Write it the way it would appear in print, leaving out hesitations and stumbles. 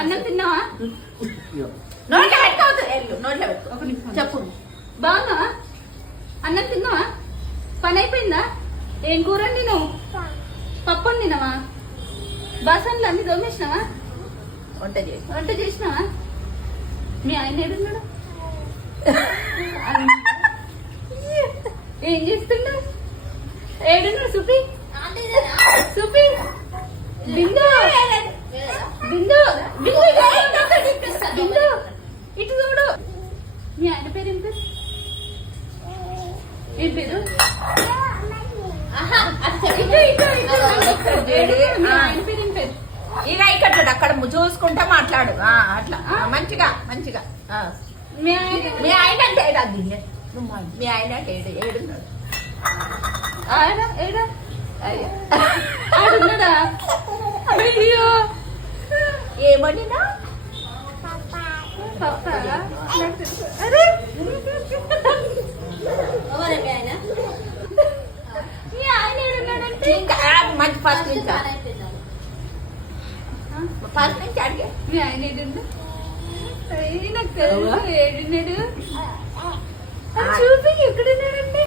అన్నం తిన్నావా? నోట్లో పెట్టుకోవద్దు. నోట్లో పెట్టుకో. చెప్పు. బాగున్నావా? అన్నం తిన్నావా? పని అయిపోయిందా? ఏం కూర వండినావు? పప్పు వండినావా? బాసన్లు అన్ని తోమేసినావా? వంట చేసినావా? మీ ఆయన ఏడున్నాడు? ఏం చేస్తుండు? ఏడున్నాడు? సుపి సుపి బిందు బిందు బిందు బిందు ఇటు చూడు. మీ ఆయన పేరు ఏం పేరు? ఏం పేరు? ఇక ఇక్కడ అక్కడ చూసుకుంటా మాట్లాడు. అట్లా మంచిగా మంచిగా. మీ ఆయన అంటే ఏడాది. మీ ఆయన అంటే ఏడున్నాడు. ఆయన ఏడా ఆడున్నాడా? అయ్యో ఏమడినా పప్ప. అరే మీ ఆయన ఏడున్నాడంటే ఇంకా మంచి ఫస్ట్ నుంచి అడిగే. మీ ఆయన ఏడుండు? నాకు తెలుసు ఏడున్నాడు. చూపి ఎక్కడున్నాడండి?